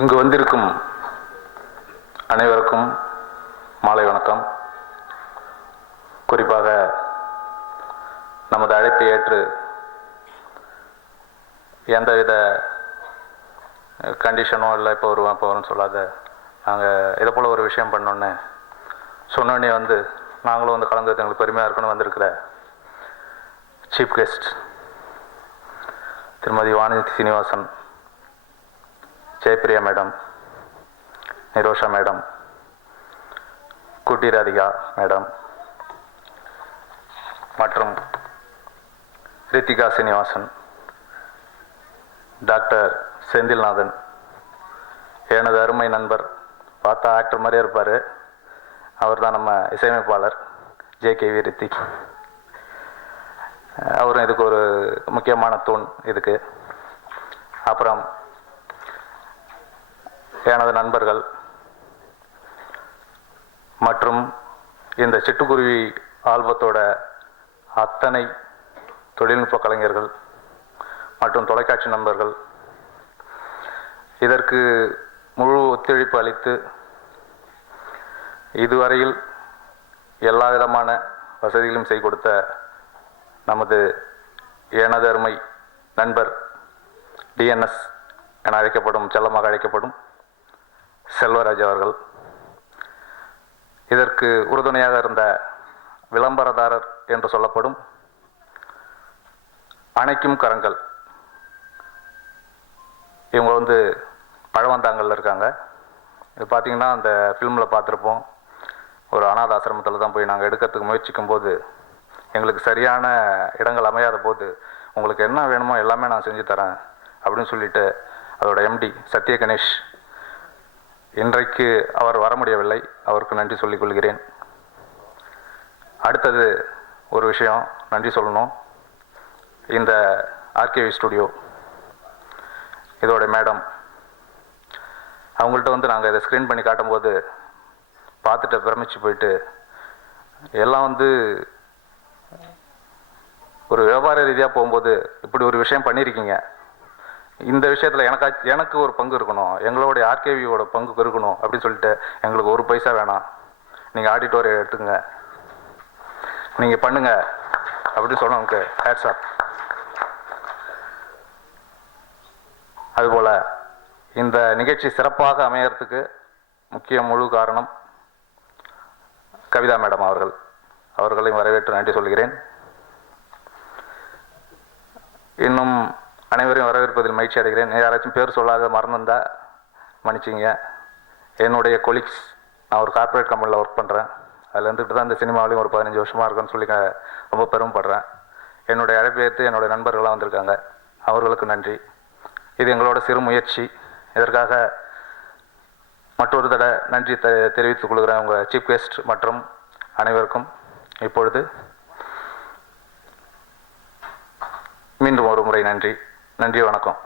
இங்கு வந்திருக்கும் அனைவருக்கும் மாலை வணக்கம். குறிப்பாக நமது அழைப்பை ஏற்று எந்தவித கண்டிஷனோ இல்லை இப்போ வரும்னு சொல்லாத நாங்கள் இதை போல் ஒரு விஷயம் பண்ணோன்னே சொன்னோடனே நாங்களும் கலந்து எங்களுக்கு பெருமையாக இருக்குன்னு வந்திருக்கிற சீஃப் கெஸ்ட் திருமதி வானதி சீனிவாசன், ஜெயப்பிரியா மேடம், நிரோஷா மேடம், குட்டி ராதிகா மேடம் மற்றும் ரித்திகா சீனிவாசன், டாக்டர் செந்தில்நாதன், எனது அருமை நண்பர், பார்த்தா ஆக்டர் மாதிரியே இருப்பார், அவர் தான் நம்ம இசையமைப்பாளர் JKV ரித்திக். அவரும் இதுக்கு ஒரு முக்கியமான தூண் இதுக்கு. அப்புறம் எனது நண்பர்கள் மற்றும் இந்த சிட்டுக்குருவி ஆல்பத்தோட அத்தனை தொழில்நுட்ப கலைஞர்கள் மற்றும் தொலைக்காட்சி நண்பர்கள் இதற்கு முழு ஒத்துழைப்பு அளித்து இதுவரையில் எல்லா விதமான வசதிகளும் செய்து கொடுத்த நமது எனது அருமை நண்பர் DNS என அழைக்கப்படும், செல்லமாக அழைக்கப்படும் செல்வராஜ் அவர்கள், இதற்கு உறுதுணையாக இருந்த விளம்பரதாரர் என்று சொல்லப்படும் அணைக்கும் கரங்கள், இவங்க பழவந்தாங்கல்ல இருக்காங்க. இது பார்த்திங்கன்னா அந்த ஃபிலிமில் பார்த்துருப்போம், ஒரு அனாத ஆசிரமத்தில் தான் போய் நாங்கள் எடுக்கிறதுக்கு முயற்சிக்கும் போது எங்களுக்கு சரியான இடங்கள் அமையாத போது உங்களுக்கு என்ன வேணுமோ எல்லாமே நான் செஞ்சு தரேன் அப்படின்னு சொல்லிட்டு அதோட MD சத்ய கணேஷ், இன்றைக்கு அவர் வர முடியவில்லை, அவருக்கு நன்றி சொல்லிக் கொள்கிறேன். அடுத்தது ஒரு விஷயம் நன்றி சொல்லணும். இந்த RKV ஸ்டுடியோ இதோட மேடம், அவங்கள்ட்ட நாங்கள் இதை ஸ்க்ரீன் பண்ணி காட்டும்போது பார்த்துட்டு பிரமிச்சு போயிட்டு, எல்லாம் ஒரு வியாபார ரீதியாக போகும்போது இப்படி ஒரு விஷயம் பண்ணியிருக்கீங்க, இந்த விஷயத்தில் எனக்கு ஒரு பங்கு இருக்கணும், எங்களுடைய RKVயோட பங்கு இருக்கணும் அப்படின்னு சொல்லிட்டு எங்களுக்கு ஒரு பைசா வேணாம், நீங்கள் ஆடிட்டோரியம் எடுத்துங்க, நீங்கள் பண்ணுங்க அப்படின்னு சொன்னவங்க ஹேட்ஸ் ஆஃப். அதுபோல் இந்த நிகழ்ச்சி சிறப்பாக அமையறதுக்கு முக்கிய முழு காரணம் கவிதா மேடம் அவர்களையும் வரவேற்று நன்றி சொல்கிறேன். இன்னும் அனைவரையும் வரவேற்பதில் மகிழ்ச்சி அடைகிறேன். யாராச்சும் பேர் சொல்லாத மறந்துருந்தா மன்னிச்சிங்க. என்னுடைய கொலீக்ஸ், நான் ஒரு கார்ப்பரேட் கம்பெனியில் ஒர்க் பண்ணுறேன், அதில் இருந்துட்டு தான் இந்த சினிமாவிலையும் ஒரு 15 வருஷமாக இருக்குன்னு சொல்லி ரொம்ப பெருமைப்படுறேன். என்னுடைய அழைப்பு ஏற்று என்னுடைய நண்பர்கள்லாம் வந்திருக்காங்க, அவர்களுக்கு நன்றி. இது எங்களோட சிறு முயற்சி. இதற்காக மற்றொரு தடவை நன்றி தெரிவித்துக் கொள்கிறேன் உங்கள் சீஃப் கெஸ்ட் மற்றும் அனைவருக்கும். இப்பொழுது மீண்டும் ஒரு முறை நன்றி, வணக்கம்.